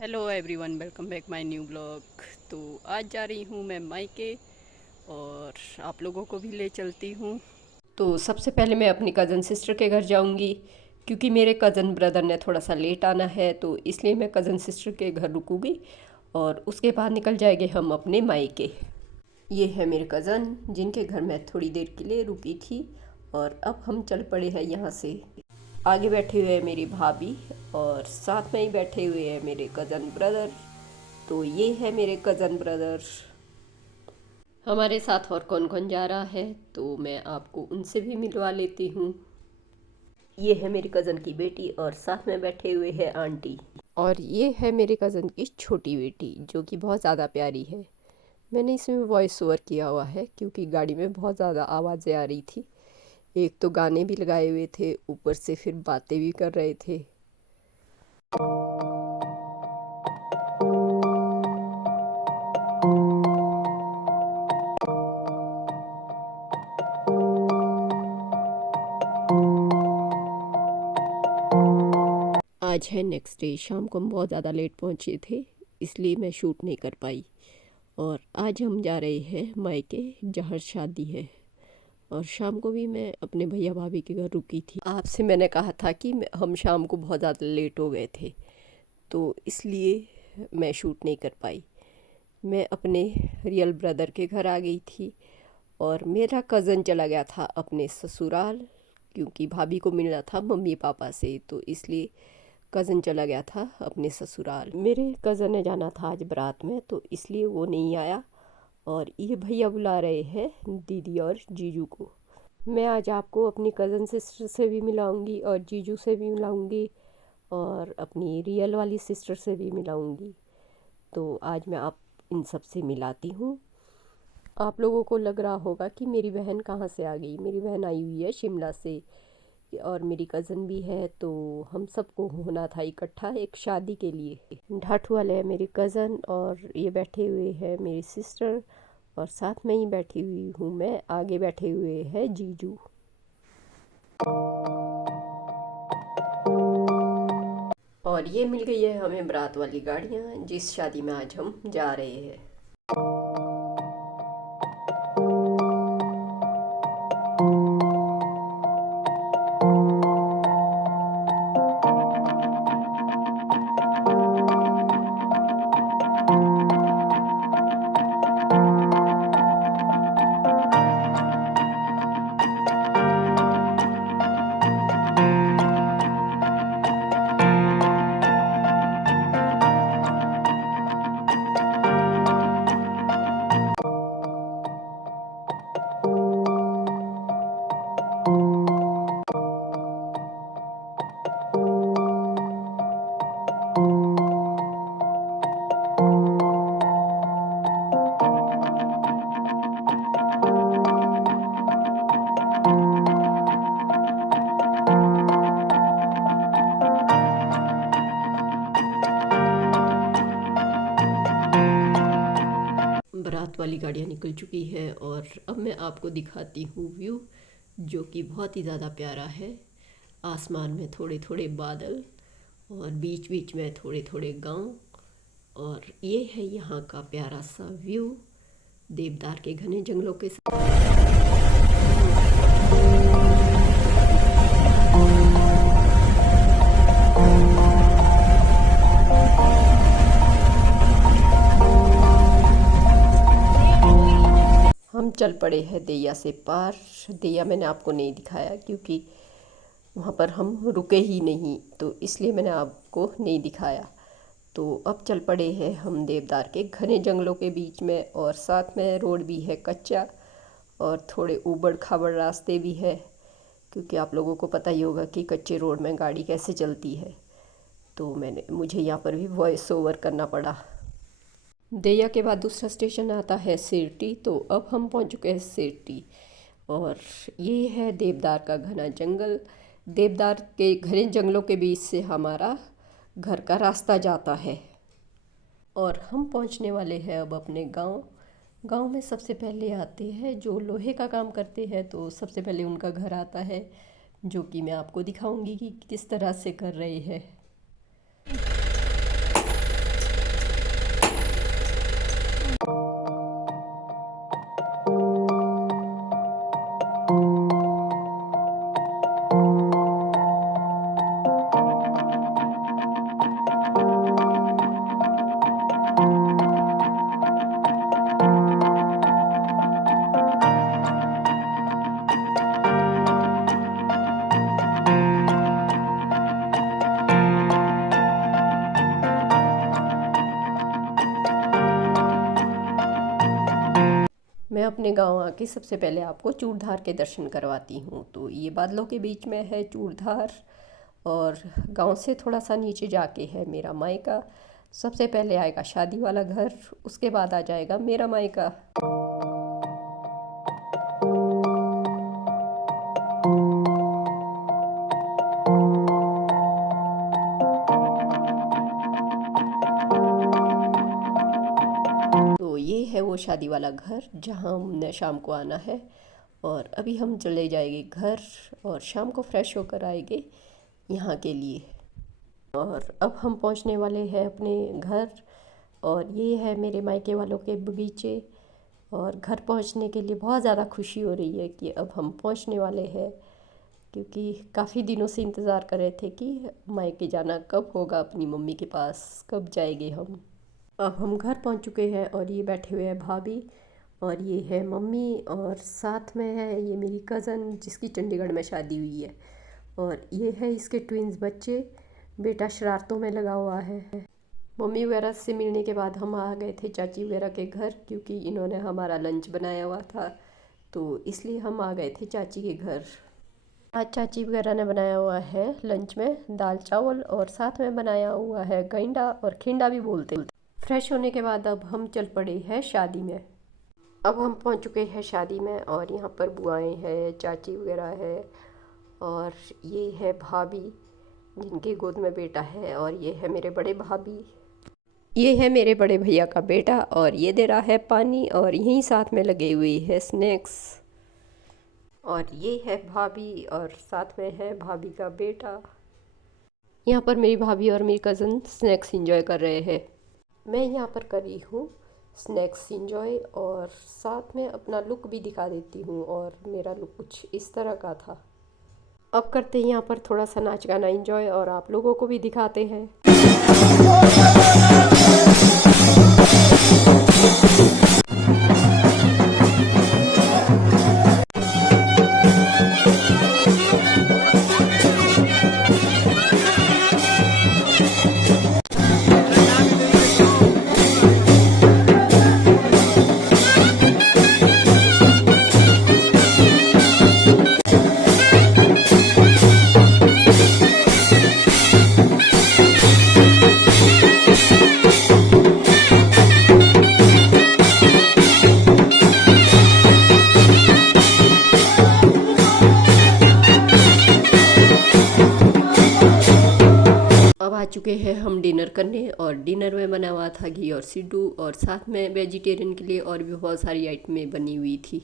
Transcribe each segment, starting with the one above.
Hello everyone, welcome back my new blog. तो आज जा रही हूँ मैं मायके और आप लोगों को भी ले चलती हूँ। तो सबसे पहले मैं अपनी कज़न सिस्टर के घर जाऊँगी क्योंकि मेरे कज़न ब्रदर ने थोड़ा सा लेट आना है, तो इसलिए मैं कज़न सिस्टर के घर रुकूँगी और उसके बाद निकल जाएंगे हम अपने मायके। ये है मेरे कज़न जिनके घर मैं थोड़ी देर के लिए रुकी थी और अब हम चल पड़े हैं यहाँ से। आगे बैठे हुए हैं मेरी भाभी और साथ में ही बैठे हुए हैं मेरे कज़न ब्रदर। तो ये है मेरे कज़न ब्रदर। हमारे साथ और कौन कौन जा रहा है तो मैं आपको उनसे भी मिलवा लेती हूँ। ये है मेरी कज़न की बेटी और साथ में बैठे हुए हैं आंटी। और ये है मेरे कज़न की छोटी बेटी जो कि बहुत ज़्यादा प्यारी है। मैंने इसमें वॉइस ओवर किया हुआ है क्योंकि गाड़ी में बहुत ज़्यादा आवाज़ें आ रही थी। एक तो गाने भी लगाए हुए थे, ऊपर से फिर बातें भी कर रहे थे। आज है नेक्स्ट डे। शाम को हम बहुत ज़्यादा लेट पहुँचे थे इसलिए मैं शूट नहीं कर पाई। और आज हम जा रहे हैं मायके जहाँ शादी है। और शाम को भी मैं अपने भैया भाभी के घर रुकी थी। आपसे मैंने कहा था कि हम शाम को बहुत ज़्यादा लेट हो गए थे तो इसलिए मैं शूट नहीं कर पाई। मैं अपने रियल ब्रदर के घर आ गई थी और मेरा कज़न चला गया था अपने ससुराल क्योंकि भाभी को मिलना था मम्मी पापा से, तो इसलिए कज़न चला गया था अपने ससुराल। मेरे कज़न ने जाना था आज बारात में तो इसलिए वो नहीं आया। और ये भैया बुला रहे हैं दीदी और जीजू को। मैं आज आपको अपनी कज़न सिस्टर से भी मिलाऊंगी और जीजू से भी मिलाऊंगी और अपनी रियल वाली सिस्टर से भी मिलाऊंगी। तो आज मैं आप इन सब से मिलाती हूँ। आप लोगों को लग रहा होगा कि मेरी बहन कहाँ से आ गई। मेरी बहन आई हुई है शिमला से और मेरी कज़न भी है, तो हम सबको होना था इकट्ठा एक शादी के लिए। ढाठू वाले है मेरी कज़न और ये बैठे हुए हैं मेरी सिस्टर और साथ में ही बैठी हुई हूँ मैं। आगे बैठे हुए हैं जीजू। और ये मिल गई है हमें बारात वाली गाड़ियाँ जिस शादी में आज हम जा रहे हैं। बारात वाली गाड़ियाँ निकल चुकी है और अब मैं आपको दिखाती हूँ व्यू जो कि बहुत ही ज़्यादा प्यारा है। आसमान में थोड़े थोड़े बादल और बीच बीच में थोड़े थोड़े गांव, और ये है यहाँ का प्यारा सा व्यू देवदार के घने जंगलों के साथ। हम चल पड़े हैं दैया से पार। दैया मैंने आपको नहीं दिखाया क्योंकि वहाँ पर हम रुके ही नहीं, तो इसलिए मैंने आपको नहीं दिखाया। तो अब चल पड़े हैं हम देवदार के घने जंगलों के बीच में और साथ में रोड भी है कच्चा और थोड़े ऊबड़ खाबड़ रास्ते भी है क्योंकि आप लोगों को पता ही होगा कि कच्चे रोड में गाड़ी कैसे चलती है। तो मुझे यहाँ पर भी वॉइस ओवर करना पड़ा। दैया के बाद दूसरा स्टेशन आता है सिरटी। तो अब हम पहुँच चुके हैं सिरटी और ये है देवदार का घना जंगल। देवदार के घने जंगलों के बीच से हमारा घर का रास्ता जाता है और हम पहुंचने वाले हैं अब अपने गांव। गांव में सबसे पहले आते हैं जो लोहे का काम करते हैं, तो सबसे पहले उनका घर आता है जो कि मैं आपको दिखाऊंगी कि किस तरह से कर रहे हैं। Hello everyone, welcome back my new blog. तो आज हम जा रहे हैं मायके। और ये है देवदार का घना जंगल। देवदार के घने जंगलों के बीच से हमारा घर का रास्ता जाता है और हम पहुंचने वाले हैं अब अपने गांव। गांव में सबसे पहले आते हैं जो लोहे का काम करते हैं, तो सबसे पहले उनका घर आता है जो कि मैं आपको दिखाऊंगी कि किस तरह से कर रहे हैं। मैं अपने गांव आके सबसे पहले आपको चूड़धार के दर्शन करवाती हूँ। तो ये बादलों के बीच में है चूड़धार और गांव से थोड़ा सा नीचे जाके है मेरा मायका। सबसे पहले आएगा शादी वाला घर, उसके बाद आ जाएगा मेरा मायका। तो ये है वो शादी वाला घर जहाँ हमने शाम को आना है। और अभी हम चले जाएंगे घर और शाम को फ्रेश होकर आएंगे यहाँ के लिए। और अब हम पहुँचने वाले हैं अपने घर। और ये है मेरे मायके वालों के बगीचे। और घर पहुँचने के लिए बहुत ज़्यादा खुशी हो रही है कि अब हम पहुँचने वाले हैं, क्योंकि काफ़ी दिनों से इंतज़ार कर रहे थे कि मायके जाना कब होगा, अपनी मम्मी के पास कब जाएंगे हम। अब हम घर पहुंच चुके हैं और ये बैठे हुए हैं भाभी और ये है मम्मी और साथ में है ये मेरी कज़न जिसकी चंडीगढ़ में शादी हुई है। और ये है इसके ट्विंस बच्चे, बेटा शरारतों में लगा हुआ है। मम्मी वगैरह से मिलने के बाद हम आ गए थे चाची वगैरह के घर, क्योंकि इन्होंने हमारा लंच बनाया हुआ था, तो इसलिए हम आ गए थे चाची के घर। आज चाची वगैरह ने बनाया हुआ है लंच में दाल चावल और साथ में बनाया हुआ है गैंडा और खिंडा भी बोलते हैं। फ्रेश होने के बाद अब हम चल पड़े हैं शादी में। अब हम पहुंच चुके हैं शादी में और यहाँ पर बुआएं हैं, चाची वगैरह है और ये है भाभी जिनके गोद में बेटा है। और ये है मेरे बड़े भाभी, ये है मेरे बड़े भैया का बेटा और ये दे रहा है पानी। और यहीं साथ में लगे हुए है स्नैक्स। और ये है भाभी और साथ में है भाभी का बेटा। यहाँ पर मेरी भाभी और मेरी कज़न स्नैक्स एंजॉय कर रहे हैं। मैं यहाँ पर कर रही हूँ स्नैक्स एंजॉय और साथ में अपना लुक भी दिखा देती हूँ। और मेरा लुक कुछ इस तरह का था। अब करते हैं यहाँ पर थोड़ा सा नाच गाना एंजॉय और आप लोगों को भी दिखाते हैं। अब आ चुके हैं हम डिनर करने और डिनर में बना हुआ था घी और सिड्डू और साथ में वेजिटेरियन के लिए और भी बहुत सारी आइटमें बनी हुई थी।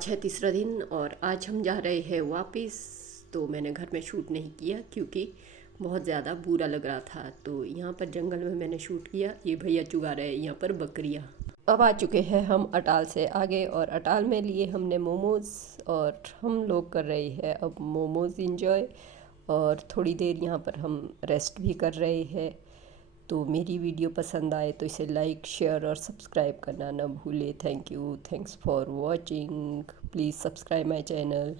आज है तीसरा दिन और आज हम जा रहे हैं वापस। तो मैंने घर में शूट नहीं किया क्योंकि बहुत ज़्यादा बुरा लग रहा था। तो यहाँ पर जंगल में मैंने शूट किया। ये भैया चुगा रहे हैं यहाँ पर बकरियाँ। अब आ चुके हैं हम अटाल से आगे और अटाल में लिए हमने मोमोज़ और हम लोग कर रहे हैं अब मोमोज़ इंजॉय। और थोड़ी देर यहाँ पर हम रेस्ट भी कर रहे हैं। तो मेरी वीडियो पसंद आए तो इसे लाइक शेयर और सब्सक्राइब करना ना भूले। Thank you, thanks for watching, please subscribe my channel.